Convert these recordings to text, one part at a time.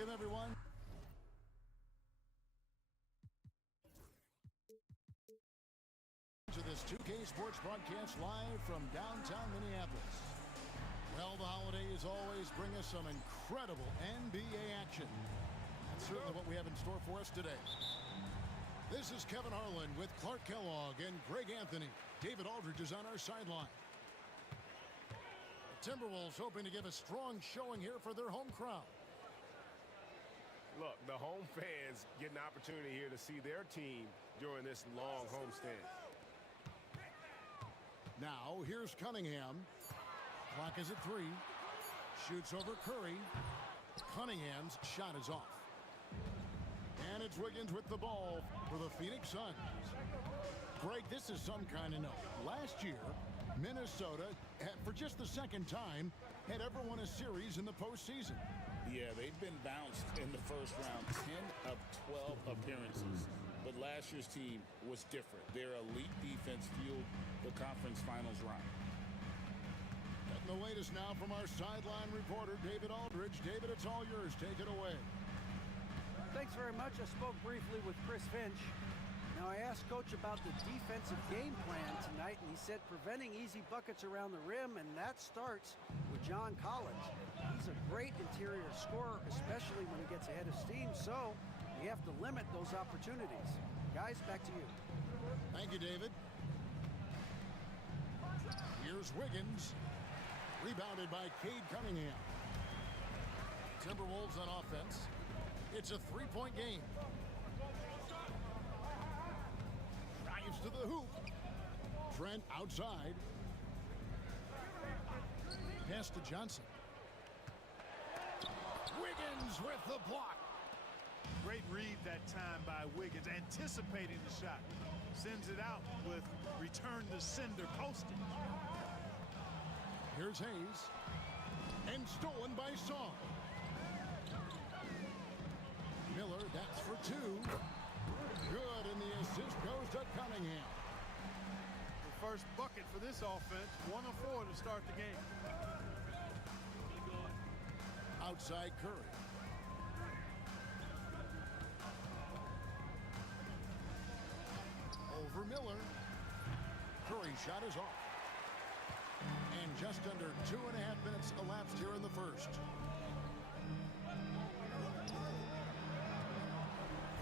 Welcome, everyone. To this 2K Sports broadcast live from downtown Minneapolis. Well, the holidays always bring us some incredible NBA action. That's certainly what we have in store for us today. This is Kevin Harlan with Clark Kellogg and Greg Anthony. David Aldridge is on our sideline. The Timberwolves hoping to give a strong showing here for their home crowd. Look, the home fans get an opportunity here to see their team during this long homestand. Now, here's Cunningham. Clock is at 3. Shoots over Curry. Cunningham's shot is off. And it's Wiggins with the ball for the Phoenix Suns. Greg, this is some kind of note. Last year, Minnesota, for just the second time, had ever won a series in the postseason. Yeah, they've been bounced in the first round 10 of 12 appearances. But last year's team was different. Their elite defense fueled the conference finals run. Getting the latest now from our sideline reporter, David Aldridge. David, it's all yours. Take it away. Thanks very much. I spoke briefly with Chris Finch. Now, I asked Coach about the defensive game plan tonight, and he said preventing easy buckets around the rim, and that starts with John Collins. He's a great interior scorer, especially when he gets ahead of steam, so we have to limit those opportunities. Guys, back to you. Thank you, David. Here's Wiggins. Rebounded by Cade Cunningham. Timberwolves on offense. It's a three-point game. Drives to the hoop. Trent outside. Pass to Johnson. Wiggins with the block. Great read that time by Wiggins, anticipating the shot. Sends it out with return to sender posted. Here's Hayes. And stolen by Song. Miller, that's for 2. Good, and the assist goes to Cunningham. The first bucket for this offense, 1 of 4 to start the game. Outside Curry. Over Miller. Curry shot is off. And just under 2.5 minutes elapsed here in the first.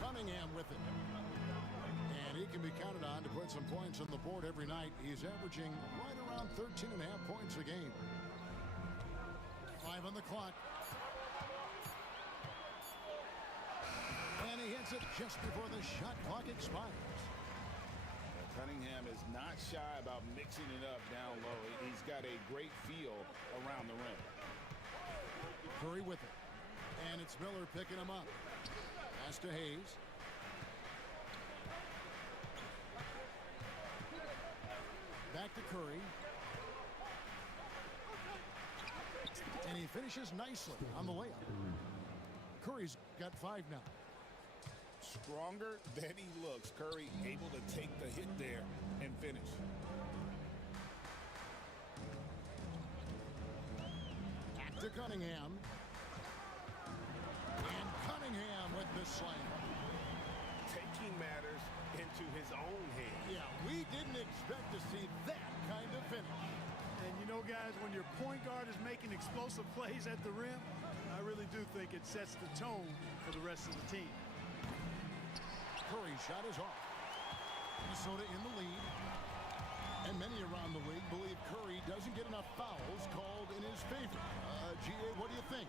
Cunningham with it. And he can be counted on to put some points on the board every night. He's averaging right around 13.5 points a game. 5 on the clock. And he hits it just before the shot clock expires. Cunningham is not shy about mixing it up down low. He's got a great feel around the rim. Curry with it. And it's Miller picking him up. Pass to Hayes. Back to Curry. And he finishes nicely on the layup. Curry's got 5 now. Stronger than he looks. Curry able to take the hit there and finish. Back to Cunningham. And Cunningham with the slam. Taking matters into his own hands. Yeah, we didn't expect to see that kind of finish. And you know, guys, when your point guard is making explosive plays at the rim, I really do think it sets the tone for the rest of the team. Curry's shot is off. Minnesota in the lead. And many around the league believe Curry doesn't get enough fouls called in his favor. G.A., what do you think?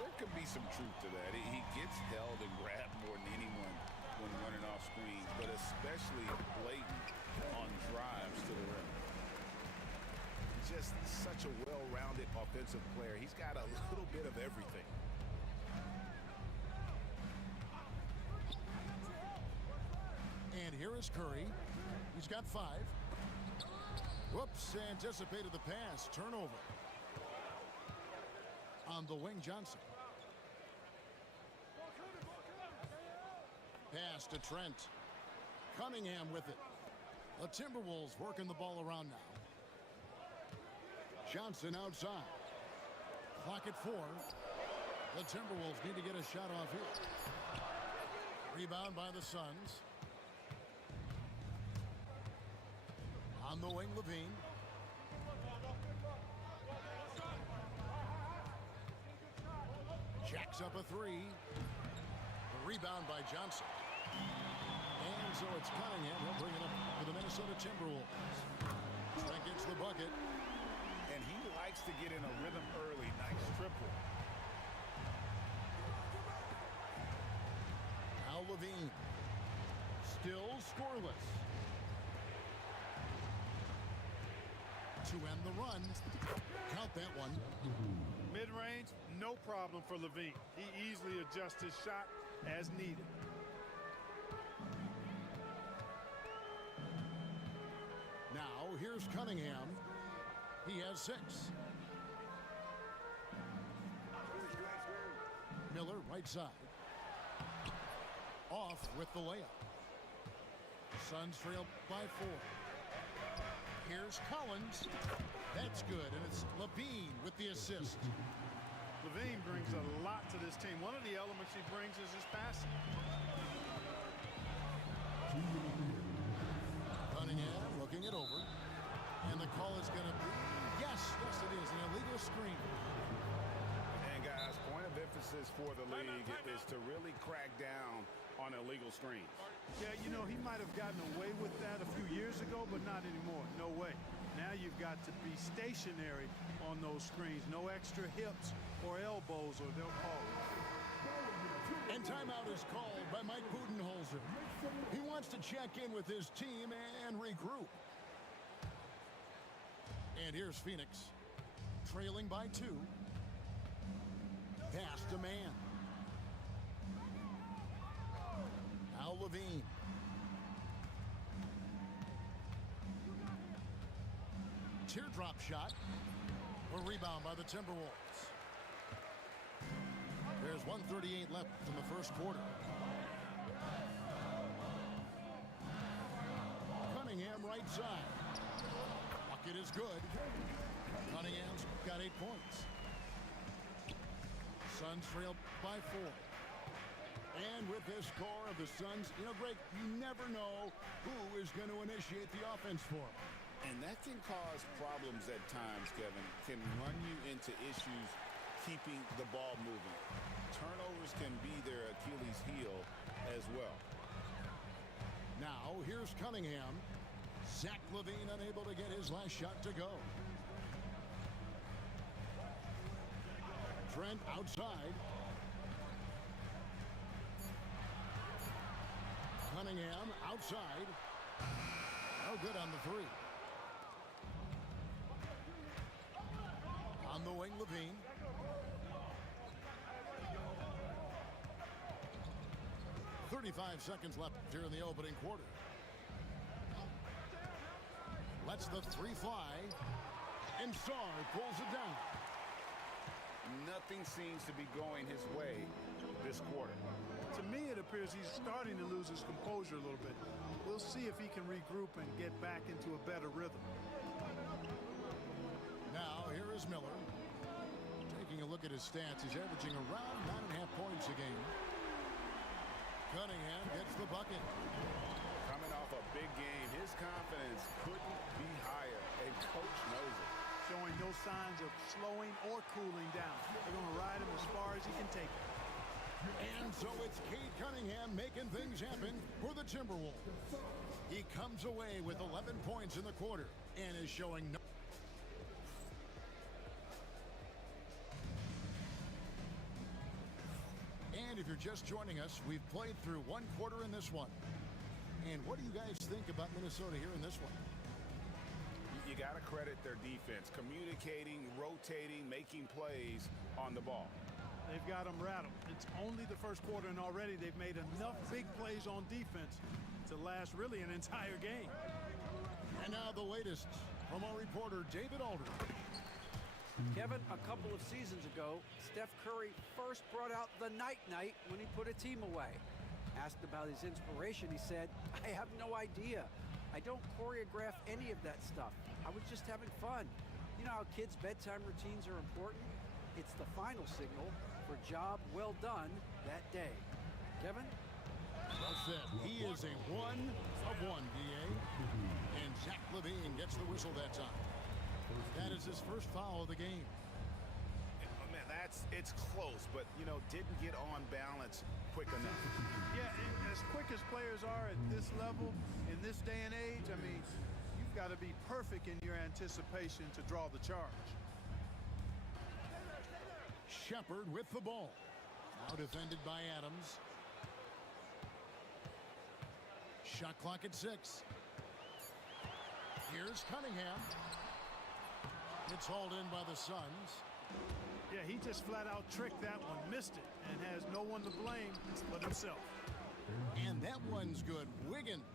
There could be some truth to that. He gets held and grabbed more than anyone when running off screens, but especially blatant on drives to the rim. Just such a well-rounded offensive player. He's got a little bit of everything. And here is Curry. He's got 5. Whoops, anticipated the pass. Turnover. On the wing, Johnson. Pass to Trent. Cunningham with it. The Timberwolves working the ball around now. Johnson outside. Clock at 4. The Timberwolves need to get a shot off here. Rebound by the Suns. On the wing, Levine. Jacks up a three. The rebound by Johnson. And so it's Cunningham. He'll bring it up for the Minnesota Timberwolves. Trent gets the bucket. And he likes to get in a rhythm early. Nice triple. Now Levine. Still scoreless. To end the run. Count that one. Mid-range, no problem for Levine. He easily adjusts his shot as needed. Now here's Cunningham. He has 6. Miller right side. Off with the layup. Suns trail by 4. Here's Collins. That's good, and it's Levine with the assist. Levine brings a lot to this team. One of the elements he brings is his passing. Cunningham looking it over. And the call is going to be, yes, it is, an illegal screen. And guys, point of emphasis for the league is to really crack down on illegal screens. Yeah, you know, he might have gotten away with that a few years ago, but not anymore. No way. Now you've got to be stationary on those screens. No extra hips or elbows, or they'll call it. And timeout is called by Mike Budenholzer. He wants to check in with his team and regroup. And here's Phoenix, trailing by 2. Pass to man. Now Levine. Teardrop shot. A rebound by the Timberwolves. There's 1:38 left in the first quarter. Cunningham right side. Bucket is good. Cunningham's got 8 points. Suns trail by 4. And with this score of the Suns, you know, Greg, you never know who is going to initiate the offense for them. And that can cause problems at times, Kevin. Can run you into issues keeping the ball moving. Turnovers can be their Achilles heel as well. Now, here's Cunningham. Zach LaVine unable to get his last shot to go. Trent outside. Cunningham outside. No good on the 3. On the wing, Levine. "35 seconds left here in the opening quarter. Lets the 3 fly. And Sarr pulls it down. Nothing seems to be going his way this quarter. To me, it appears he's starting to lose his composure a little bit. We'll see if he can regroup and get back into a better rhythm. Now, here is Miller. Taking a look at his stats, he's averaging around 9.5 points a game. Cunningham gets the bucket. Coming off a big game, his confidence couldn't be higher, and coach knows it. Showing no signs of slowing or cooling down. They're going to ride him as far as he can take it. And so it's Cade Cunningham making things happen for the Timberwolves. He comes away with 11 points in the quarter and is showing no... And if you're just joining us, we've played through 1 quarter in this one. And what do you guys think about Minnesota here in this one? You got to credit their defense, communicating, rotating, making plays on the ball. They've got them rattled. It's only the first quarter, and already they've made enough big plays on defense to last really an entire game. And now the latest from our reporter, David Alder. Kevin, a couple of seasons ago, Steph Curry first brought out the night-night when he put a team away. Asked about his inspiration, he said, "I have no idea. I don't choreograph any of that stuff. I was just having fun." You know how kids' bedtime routines are important? It's the final signal for job well done that day. Kevin? Well said. He is a 1 of 1, DA. And Zach Levine gets the whistle that time. That is his first foul of the game. Oh, man, it's close, but, you know, didn't get on balance quick enough. Yeah, and as quick as players are at this level, in this day and age, I mean, you've got to be perfect in your anticipation to draw the charge. Shepard with the ball. Now defended by Adams. Shot clock at 6. Here's Cunningham. It's hauled in by the Suns. Yeah, he just flat out tricked that one, missed it, and has no one to blame but himself. And that one's good. Wiggins.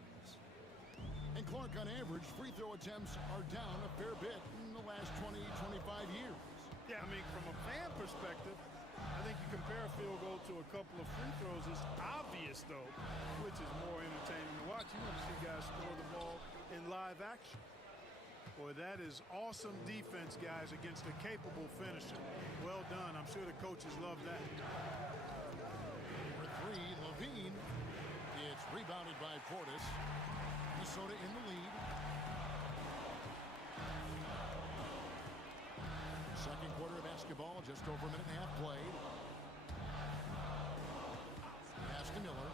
And Clark, on average, free throw attempts are down a fair bit in the last 20, 25 years. Yeah, I mean, from a fan perspective, I think you compare a field goal to a couple of free throws. It's obvious, though, which is more entertaining to watch. You want to see guys score the ball in live action. Boy, that is awesome defense, guys, against a capable finisher. Well done. I'm sure the coaches love that. For 3, Levine. It's rebounded by Portis. Minnesota in the lead. Second quarter of basketball, just over a minute and a half played. Pass to Miller.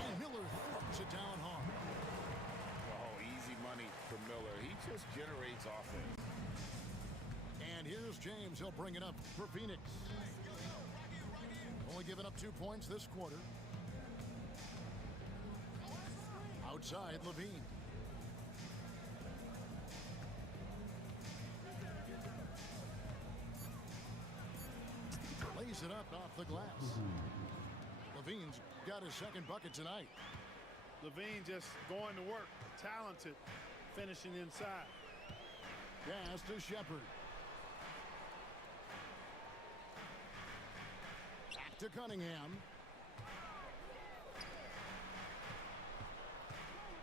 And Miller throws it down hard. Oh, easy money for Miller. He just generates offense. And here's James. He'll bring it up for Phoenix. Only given up 2 points this quarter. Outside, Levine. Lays it up off the glass. Levine's got his second bucket tonight. Levine just going to work. Talented. Finishing inside. Pass to Shepard. Back to Cunningham.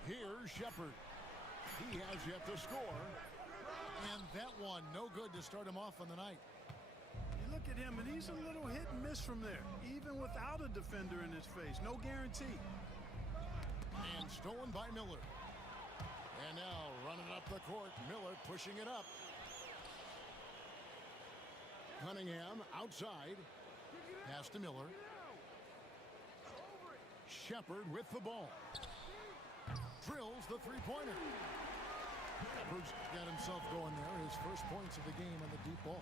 Here's Shepard. He has yet to score. And that one, no good to start him off on the night. You look at him, and he's a little hit and miss from there, even without a defender in his face. No guarantee. And stolen by Miller. And now running up the court, Miller pushing it up. Cunningham outside. Pass to Miller. Shepard with the ball. Drills the three-pointer. Shepard's got himself going there. His first points of the game on the deep ball.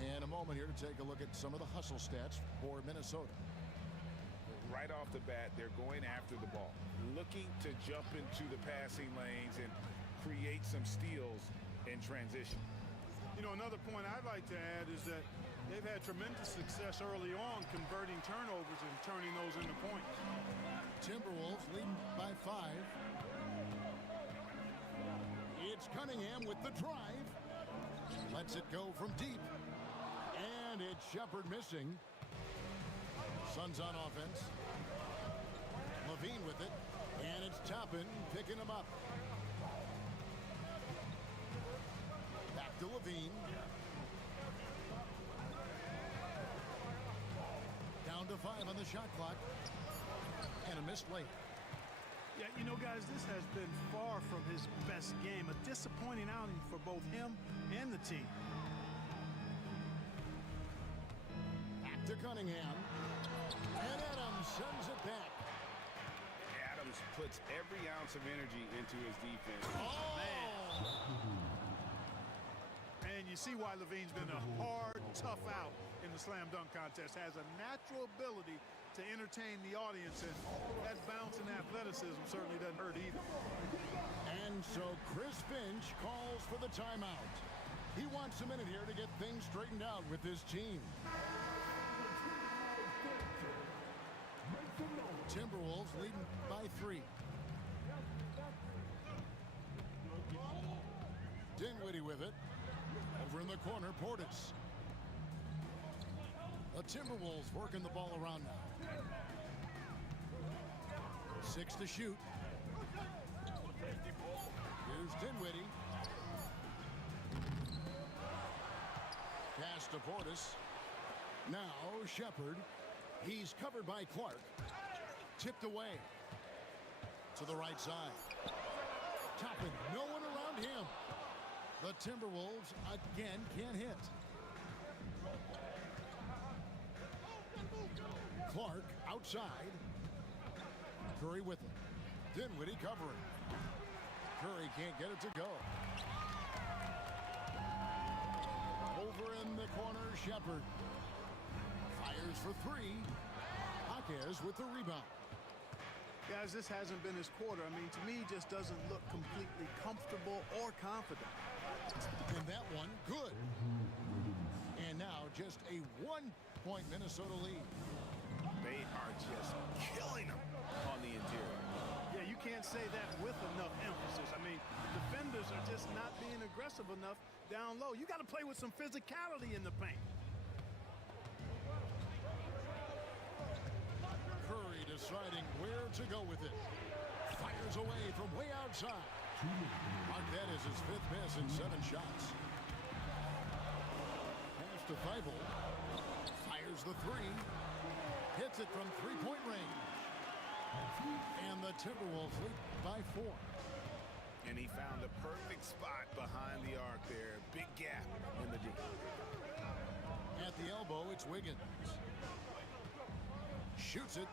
And a moment here to take a look at some of the hustle stats for Minnesota. Right off the bat, they're going after the ball, looking to jump into the passing lanes and create some steals in transition. You know, another point I'd like to add is that they've had tremendous success early on converting turnovers and turning those into points. Timberwolves leading by 5. It's Cunningham with the drive. Lets it go from deep. And it's Shepard missing. Suns on offense. Levine with it. And it's Toppin picking him up. Back to Levine. Down to 5 on the shot clock. And a missed late. Yeah, you know, guys, this has been far from his best game. A disappointing outing for both him and the team. Back to Cunningham. And Adams sends it back. Adams puts every ounce of energy into his defense. Oh! And you see why Levine's been a hard, tough out in the slam dunk contest. Has a natural ability to entertain the audience, and that bounce and athleticism certainly doesn't hurt either. And so Chris Finch calls for the timeout. He wants a minute here to get things straightened out with his team. Timberwolves leading by 3. Dinwiddie with it. Over in the corner, Portis. The Timberwolves working the ball around now. 6 to shoot. Here's Dinwiddie. Pass to Portis. Now Shepard. He's covered by Clark. Tipped away. To the right side. Toppin, no one around him. The Timberwolves again can't hit. Clark outside. Curry with it. Dinwiddie covering. Curry can't get it to go. Over in the corner, Shepard. Fires for three. Jaquez with the rebound. Guys, this hasn't been his quarter. I mean, to me, he just doesn't look completely comfortable or confident. And that one, good. And now just a 1-point Minnesota lead. They are just killing them on the interior. Yeah, you can't say that with enough emphasis. I mean, defenders are just not being aggressive enough down low. You got to play with some physicality in the paint. Curry deciding where to go with it. Fires away from way outside. That is his 5th miss in 7 shots. Pass to Feibel. Fires the three. Hits it from 3-point range. And the Timberwolves lead by 4. And he found the perfect spot behind the arc there. Big gap in the D. At the elbow, it's Wiggins. Shoots it.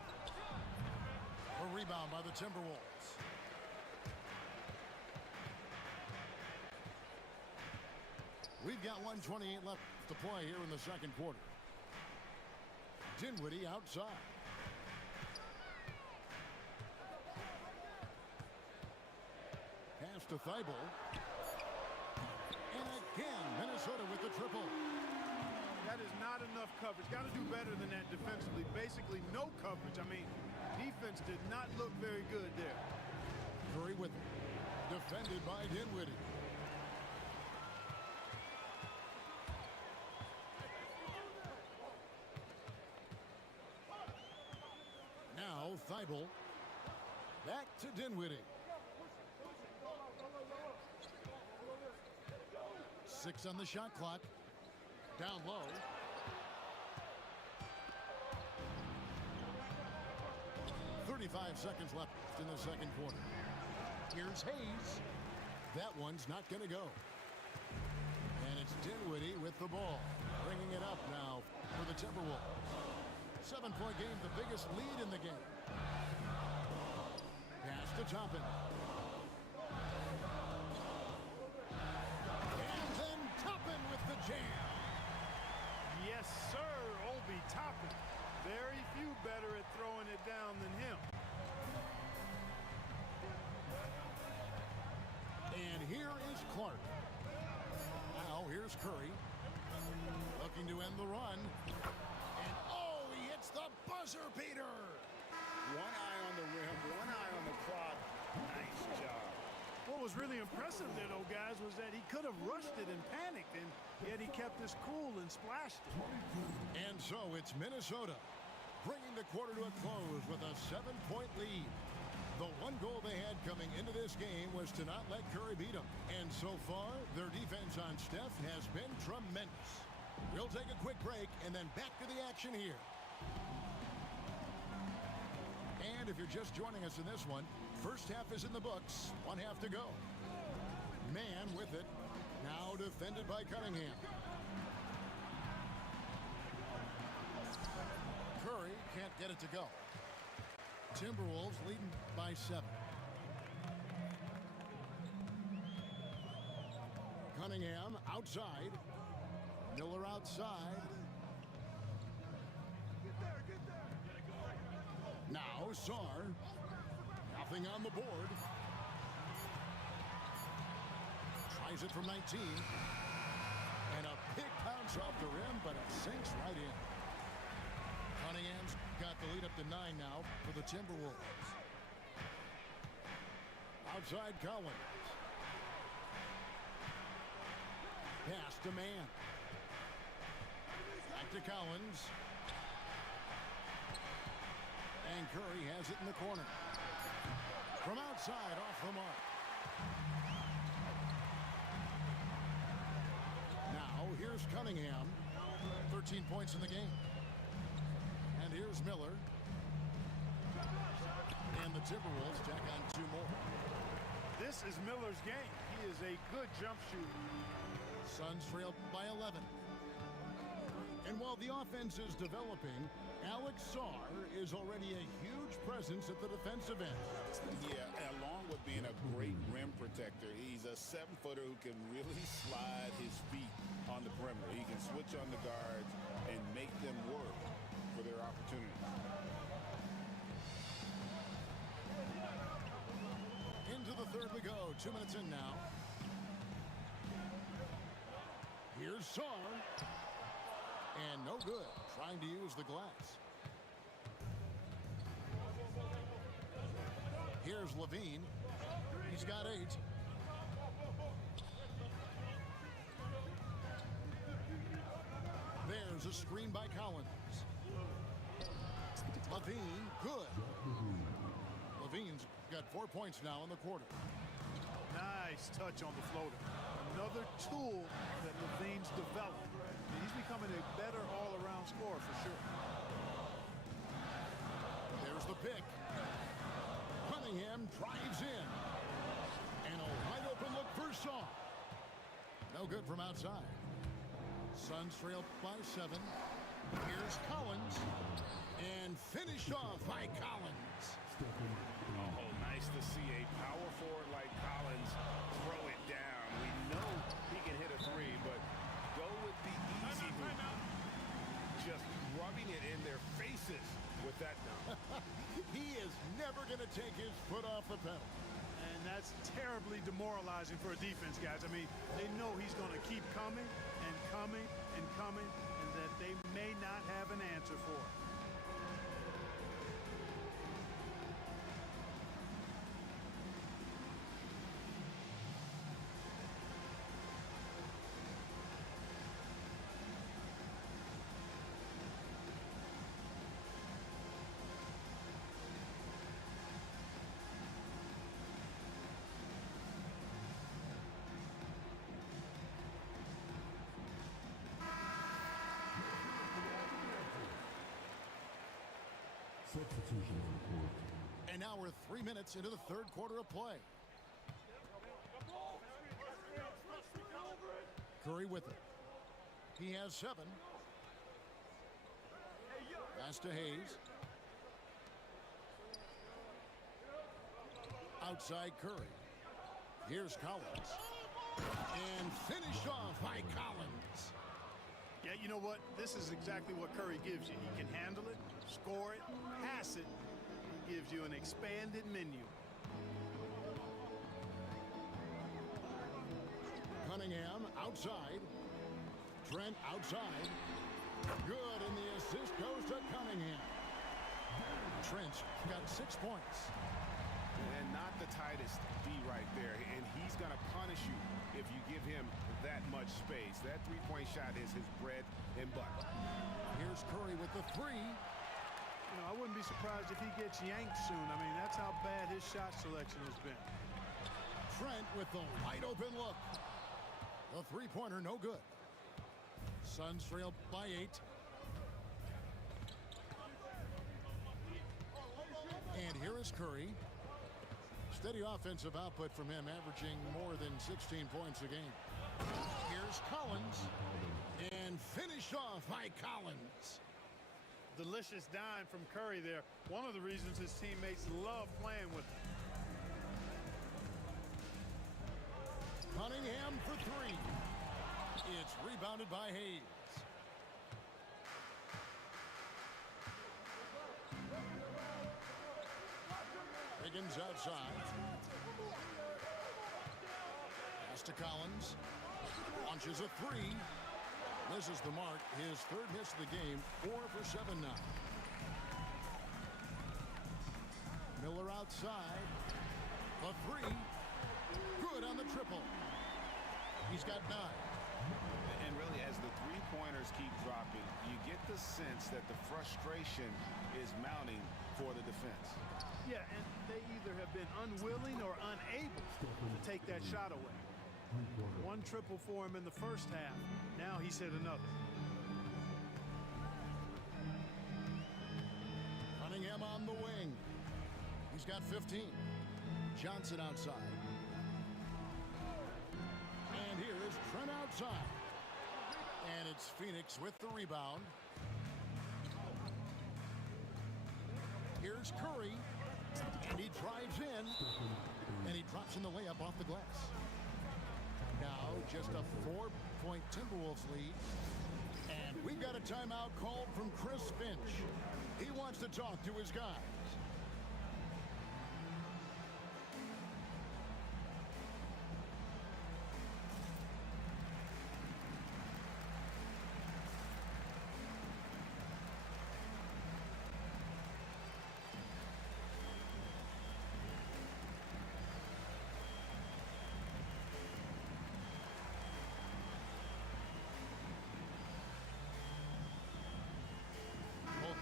A rebound by the Timberwolves. We've got 1:28 left to play here in the second quarter. Dinwiddie outside. Pass to Feibel. And again, Minnesota with the triple. That is not enough coverage. Got to do better than that defensively. Basically, no coverage. I mean, defense did not look very good there. Curry with it. Defended by Dinwiddie. Now Feibel. Back to Dinwiddie. 6 on the shot clock. Down low. .35 seconds left in the second quarter. Here's Hayes. That one's not going to go. And it's Dinwiddie with the ball. Bringing it up now for the Timberwolves. 7-point game, the biggest lead in the game. Pass to Toppin. And then Toppin with the jam. Yes, sir, Obi Toppin. Very few better at throwing it down than him. And here is Clark. Now here's Curry. Looking to end the run. And oh, he hits the buzzer beater. One eye on the rim, one eye on the clock. Nice job. What was really impressive there, though, guys, was that he could have rushed it and panicked, and yet he kept his cool and splashed it. And so it's Minnesota bringing the quarter to a close with a 7-point lead. The one goal they had coming into this game was to not let Curry beat them. And so far, their defense on Steph has been tremendous. We'll take a quick break and then back to the action here. And if you're just joining us in this one, first half is in the books. 1 half to go. Man with it. Now defended by Cunningham. Curry can't get it to go. Timberwolves leading by 7. Cunningham outside. Miller outside. Now Sarr. Nothing on the board. Tries it from 19. And a big bounce off the rim, but it sinks right in. Cunningham's got the lead up to 9 now for the Timberwolves. Outside Collins. Pass to Mann. Back to Collins. And Curry has it in the corner. From outside, off the mark. Cunningham, 13 points in the game. And here's Miller. And the Timberwolves tack on 2 more. This is Miller's game. He is a good jump shooter. Suns trail by 11. And while the offense is developing, Alex Sarr is already a huge presence at the defensive end. Yeah, along with being a great rim protector, he's a 7-footer who can really slide his feet on the perimeter. He can switch on the guards and make them work for their opportunities. Into the third we go. 2 minutes in now. Here's Sarr. And no good. Trying to use the glass. Here's Levine. He's got 8. There's a screen by Collins. Levine, good. Levine's got 4 points now in the quarter. Nice touch on the floater. Another tool that Levine's developed. He's becoming a better all-around scorer for sure. There's the pick. Cunningham drives in. And a wide open look for Sarr. No good from outside. Suns trail by 7. Here's Collins. And finished off by Collins. Oh, nice to see a power forward like Collins throw it down. We know he can hit a 3, but go with the easy move. Just rubbing it in their faces with that dunk. He is never going to take his foot off the pedal. And that's terribly demoralizing for a defense, guys. I mean, they know he's going to keep coming and coming and coming, and that they may not have an answer for it. Substitution report. And now we're 3 minutes into the third quarter of play. Curry with it. He has 7. Pass to Hayes. Outside Curry. Here's Collins. And finished off by Collins. Yeah, you know what? This is exactly what Curry gives you. He can handle it, score it, pass it. He gives you an expanded menu. Cunningham outside. Trent outside. Good, and the assist goes to Cunningham. Trent's got 6 points. And not the tightest D right there. And he's going to punish you if you give him that much space. That three-point shot is his bread and butter. Here's Curry with the 3. You know, I wouldn't be surprised if he gets yanked soon. I mean, that's how bad his shot selection has been. Trent with the wide open look. The three-pointer no good. Suns trail by 8. And here is Curry. Steady offensive output from him, averaging more than 16 points a game. Here's Collins. And finished off by Collins. Delicious dime from Curry there. One of the reasons his teammates love playing with him. Cunningham for 3. It's rebounded by Hayes. Higgins outside. Pass to Collins. Launches a 3. Misses the mark. His 3rd miss of the game. 4 for 7 now. Miller outside. A 3. Good on the triple. He's got 9. And really, as the three-pointers keep dropping, you get the sense that the frustration is mounting for the defense. Yeah, and they either have been unwilling or unable to take that shot away. 1 triple for him in the first half. Now now he's hit another. Cunningham on the wing. He's got 15. Johnson outside. And here is Trent outside. And it's Phoenix with the rebound. Here's Curry. And he drives in. And he drops in the layup off the glass. Now just a 4-point Timberwolves lead. And we've got a timeout called from Chris Finch. He wants to talk to his guys.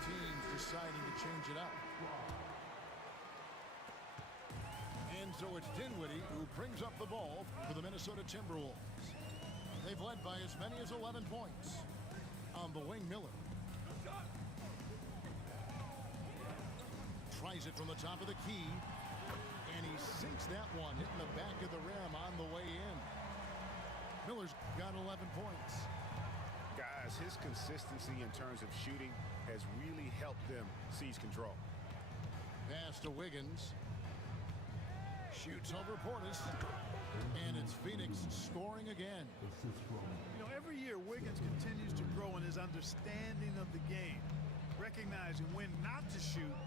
Teams deciding to change it up. And so it's Dinwiddie who brings up the ball for the Minnesota Timberwolves. They've led by as many as 11 points. On the wing, Miller. Tries it from the top of the key. And he sinks that one, hitting the back of the rim on the way in. Miller's got 11 points. Guys, his consistency in terms of shooting has really helped them seize control. Pass to Wiggins. Shoots over Portis. And it's Phoenix scoring again. You know, every year Wiggins continues to grow in his understanding of the game, recognizing when not to shoot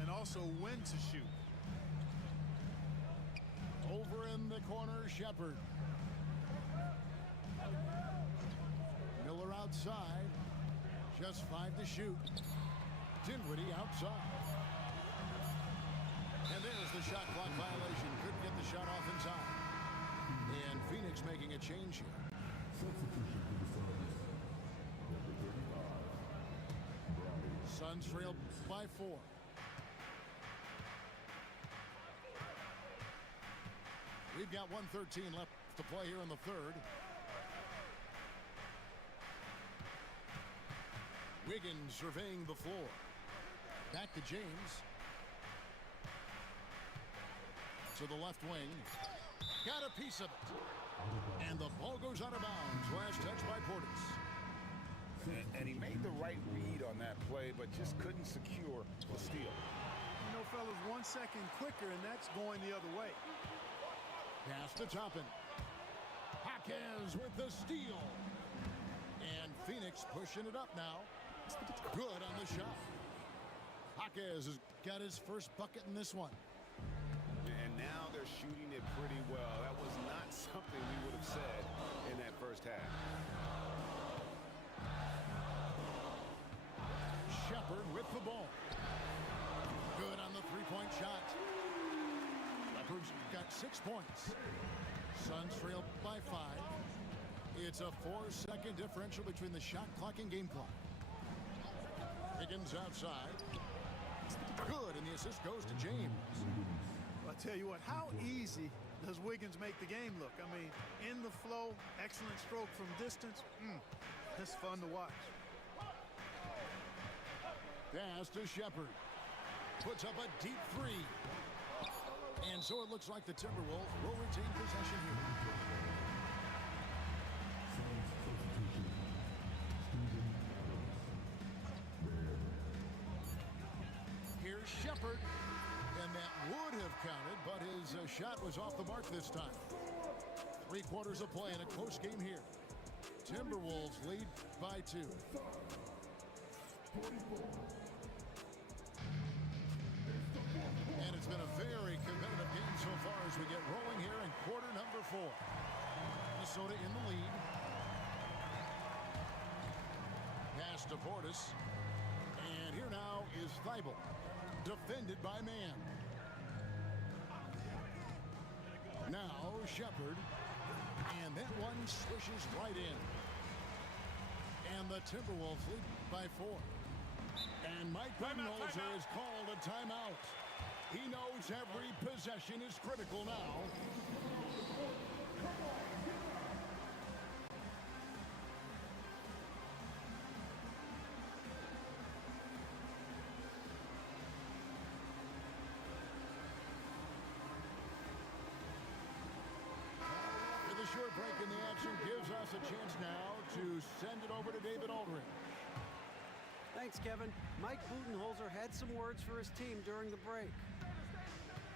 and also when to shoot. Over in the corner, Shepherd. Miller outside. Just 5 to shoot. Dinwiddie outside. And there's the shot clock violation. Couldn't get the shot off in time. And Phoenix making a change here. Suns trail by 4. We've got 1:13 left to play here in the third. Wiggins surveying the floor. Back to James. To the left wing. Got a piece of it. And the ball goes out of bounds. Last touch by Portis. And he made the right read on that play, but just couldn't secure the steal. You know, fellas, 1 second quicker, and that's going the other way. Pass to Toppin. Jaquez with the steal. And Phoenix pushing it up now. Good on the shot. Jaquez has got his first bucket in this one. And now they're shooting it pretty well. That was not something we would have said in that first half. Shepherd with the ball. Good on the three-point shot. Leopards got 6 points. Suns trail by 5. It's a 4-second differential between the shot clock and game clock. Higgins outside. Good, and the assist goes to James. I'll tell you what, how easy does Wiggins make the game look? I mean, in the flow, excellent stroke from distance. It's fun to watch. Pass to Shepherd. Puts up a deep 3. And so it looks like the Timberwolves will retain possession here. Here's Shepherd. And that would have counted, but his shot was off the mark this time. 3 quarters of play in a close game here. Timberwolves lead by 2. And it's been a very competitive game so far as we get rolling here in quarter number 4. Minnesota in the lead. Pass to Portis. And here now is Thibault. Defended by man. Now Shepherd. And that one swishes right in. And the Timberwolves lead by 4. And Mike Budenholzer has called a timeout. He knows every possession is critical now. short break in the action gives us a chance now to send it over to David Aldridge. Thanks, Kevin. Mike Budenholzer had some words for his team during the break.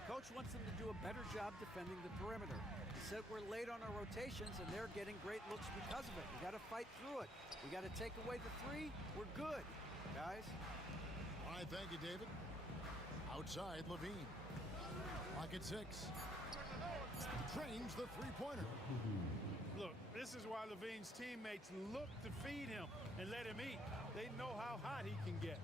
Coach wants them to do a better job defending the perimeter. He said we're late on our rotations and they're getting great looks because of it. We got to fight through it. We got to take away the three. We're good, guys. All right, thank you, David. Outside, Levine. Clock at 6. Trains the three-pointer. Look, this is why Levine's teammates look to feed him and let him eat. They know how hot he can get.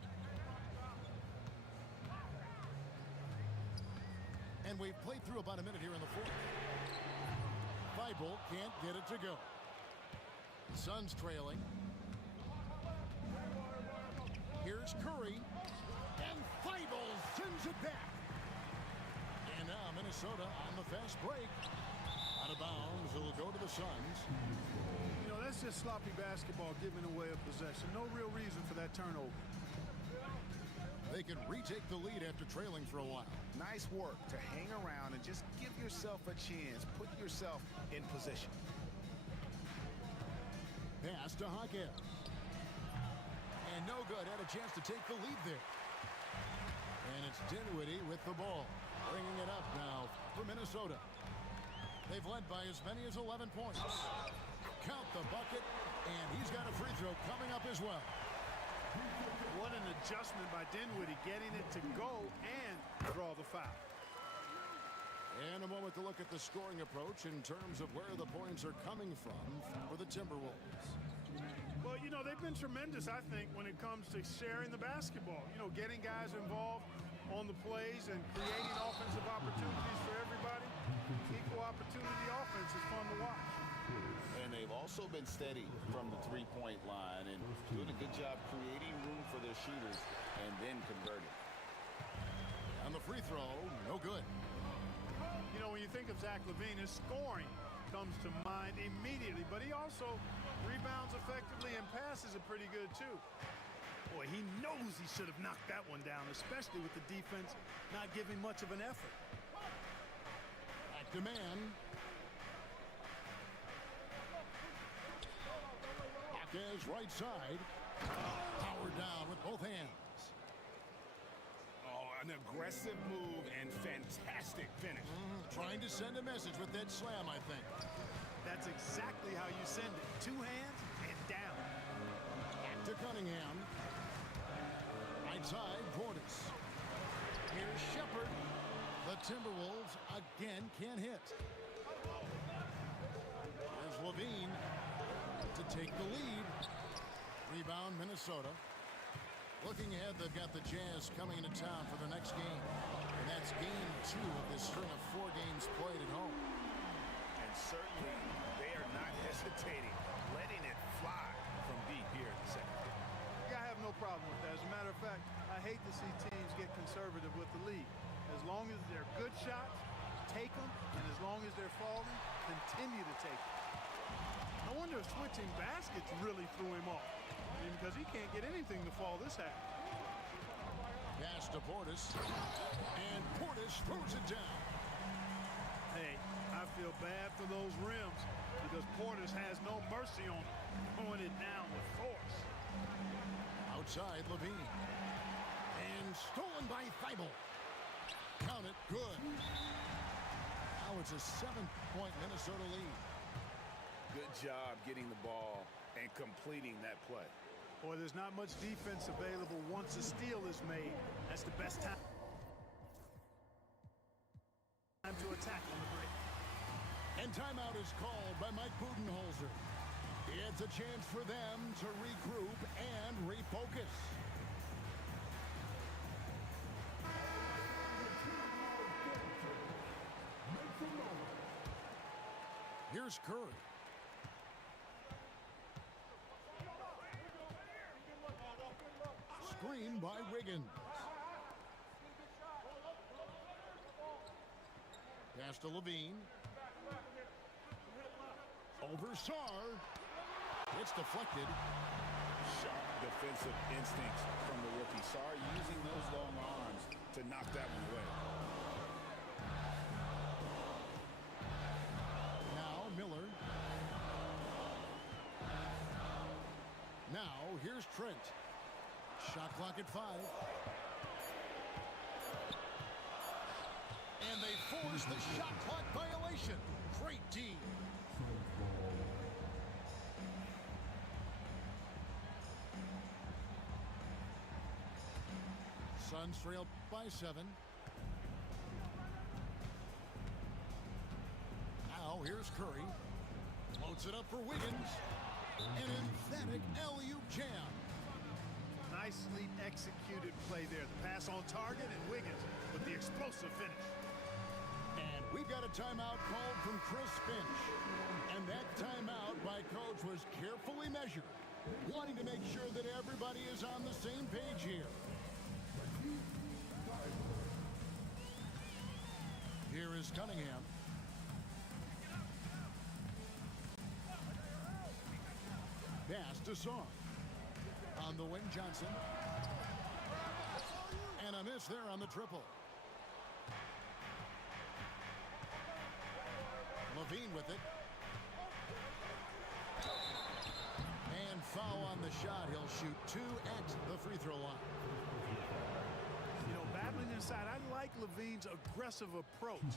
And we've played through about a minute here in the fourth. Thibault can't get it to go. The Suns trailing. Here's Curry. And Thibault sends it back. And now Minnesota on the fast break. Out of bounds. It'll go to the Suns. You know, that's just sloppy basketball giving away a possession. No real reason for that turnover. They can retake the lead after trailing for a while. Nice work to hang around and just give yourself a chance. Put yourself in position. Pass to Hawkins. And no good. Had a chance to take the lead there. And it's Dinwiddie with the ball. Bringing it up now for Minnesota. They've led by as many as 11 points. Count the bucket. And he's got a free throw coming up as well. What an adjustment by Dinwiddie, getting it to go and draw the foul. And a moment to look at the scoring approach in terms of where the points are coming from for the Timberwolves. Well, you know, they've been tremendous, I think, when it comes to sharing the basketball. You know, getting guys involved on the plays and creating offensive opportunities for everybody. Equal opportunity offense is fun to watch. And they've also been steady from the three-point line and doing a good job creating room for their shooters and then converting. On the free throw, no good. You know, when you think of Zach LaVine, his scoring comes to mind immediately, but he also rebounds effectively and passes it pretty good, too. Boy, he knows he should have knocked that one down, especially with the defense not giving much of an effort. Back to man. Hawkins right side. Power down with both hands. Oh, an aggressive move and fantastic finish. Trying to send a message with that slam, I think. That's exactly how you send it. Two hands and down. Back to Cunningham. Right side, Portis. Here's Shepard. The Timberwolves again can't hit. There's Levine to take the lead. Rebound, Minnesota. Looking ahead, they've got the Jazz coming into town for the next game. And that's game 2 of this string of 4 games played at home. And certainly they are not hesitating, letting it fly from deep here in the second. Yeah, I have no problem with that. As a matter of fact, I hate to see teams get conservative with the lead. As long as they're good shots, take them. And as long as they're falling, continue to take them. No wonder switching baskets really threw him off. I mean, because he can't get anything to fall this half. Pass to Portis. And Portis throws it down. Hey, I feel bad for those rims because Portis has no mercy on them, throwing it down with force. Outside, Levine. And stolen by Thibault. Count it, good. Now it's a 7-point Minnesota lead. Good job getting the ball and completing that play. Boy, there's not much defense available once a steal is made. That's the best time to attack on the break. And timeout is called by Mike Budenholzer. It's a chance for them to regroup and refocus. Here's Curry. Screen by Wiggins. Pass to Levine. Over Sarr. It's deflected. Sharp defensive instincts from the rookie. Sarr using those long arms to knock that one away. Now Miller Now, here's Trent. Shot clock at 5. And they force the shot clock violation. Great D. Suns trail by 7. Now here's Curry. Floats it up for Wiggins. An emphatic alley-oop jam. Nicely executed play there. The pass on target and Wiggins with the explosive finish. And we've got a timeout called from Chris Finch. And that timeout by Coach was carefully measured, wanting to make sure that everybody is on the same page here. Here is Cunningham. Pass to Song. On the wing, Johnson. And a miss there on the triple. Levine with it. And foul on the shot. He'll shoot 2 at the free throw line. You know, battling inside, I like Levine's aggressive approach.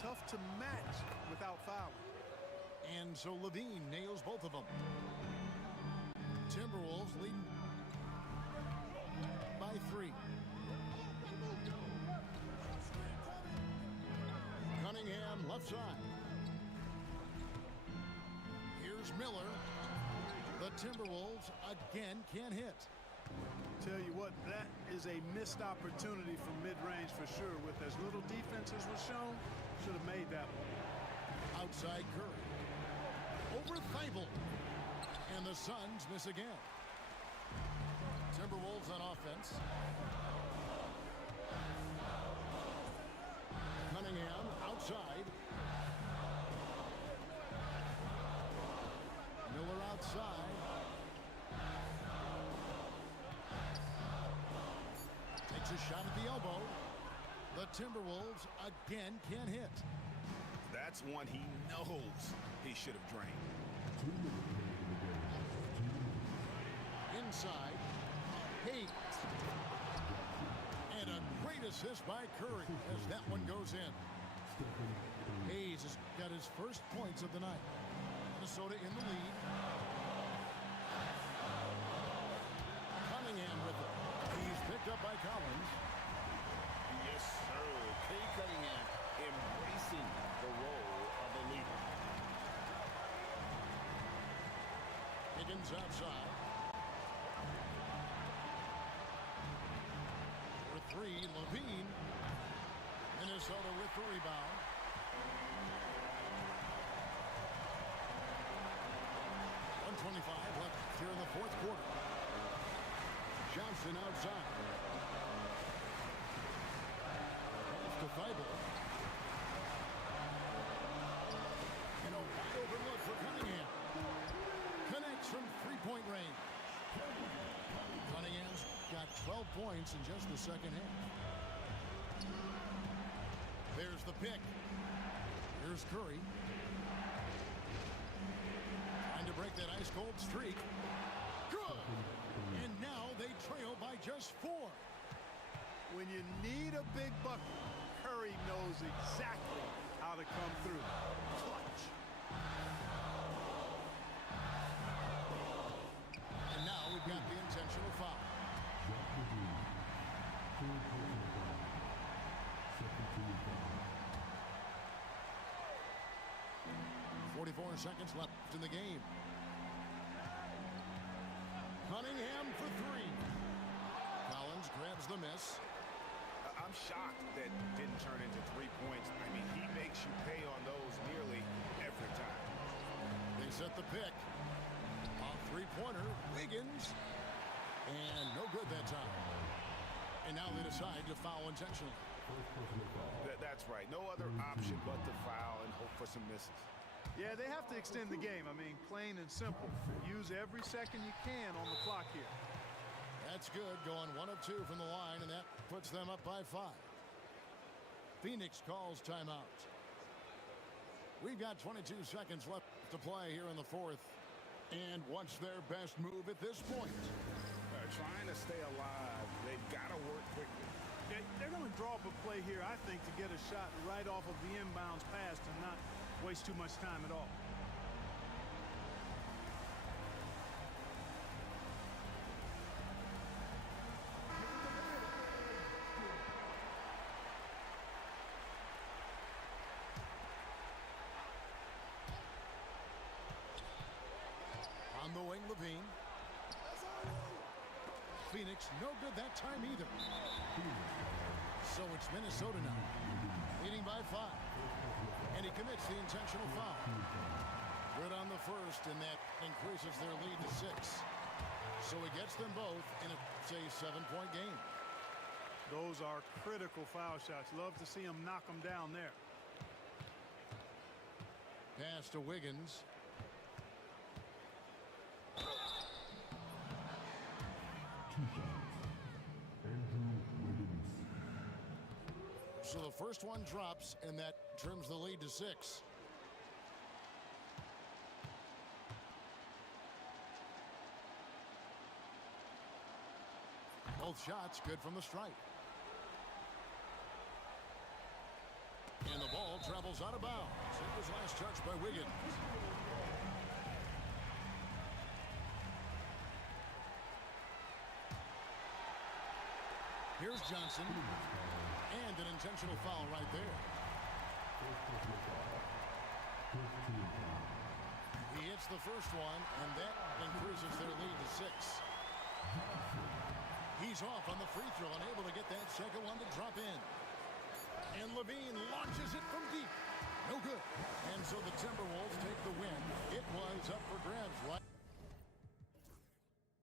Tough to match without fouling. And so Levine nails both of them. Timberwolves leading by 3. Cunningham left side. Here's Miller. The Timberwolves again can't hit. Tell you what, that is a missed opportunity from mid-range for sure. With as little defense as was shown, should have made that one. Outside Curry. Over Thibault. And the Suns miss again. Timberwolves on offense. Cunningham outside. Miller outside. Takes a shot at the elbow. The Timberwolves again can't hit. That's one he knows he should have drained. Inside, Hayes. And a great assist by Curry as that one goes in. Hayes has got his first points of the night. Minnesota in the lead. Cunningham with it. He's picked up by Collins. Yes, sir. Kay Cunningham embracing the role of a leader. Higgins outside. For 3, Levine. Minnesota with the rebound. .125 left here in the fourth quarter. Johnson outside. Pass to Thibault. And a wide open look for Cunningham. Connects from three-point range. Cunningham's got 12 points in just the second half. There's the pick. Here's Curry. Trying to break that ice-cold streak. Good! And now they trail by just 4. When you need a big bucket, Curry knows exactly how to come through. Clutch. And now we've got the intentional foul. 44 seconds left in the game. Cunningham for 3. Collins grabs the miss. I'm shocked that didn't turn into 3 points. I mean, he makes you pay on those nearly every time. They set the pick. Off three-pointer, Wiggins. And no good that time. And now they decide to foul intentionally. That's right. No other option but to foul and hope for some misses. Yeah, they have to extend the game. I mean, plain and simple. Use every second you can on the clock here. That's good, going 1 of 2 from the line, and that puts them up by 5. Phoenix calls timeout. We've got 22 seconds left to play here in the fourth. And what's their best move at this point? Trying to stay alive. They've got to work quickly. They're going to draw up a play here, I think, to get a shot right off of the inbounds pass and not waste too much time at all. On the wing, Levine. Phoenix, no good that time either. So it's Minnesota now, leading by 5. And he commits the intentional foul. Good on the first, and that increases their lead to 6. So he gets them both, and it's a 7-point game. Those are critical foul shots. Love to see him knock them down there. Pass to Wiggins. So the first one drops, and that trims the lead to 6. Both shots good from the stripe. And the ball travels out of bounds. It was last touched by Wiggins. Here's Johnson. And an intentional foul right there. He hits the first one, and that increases their lead to 6. He's off on the free throw and able to get that second one to drop in. And Levine launches it from deep. No good. And so the Timberwolves take the win. It was up for grabs, right?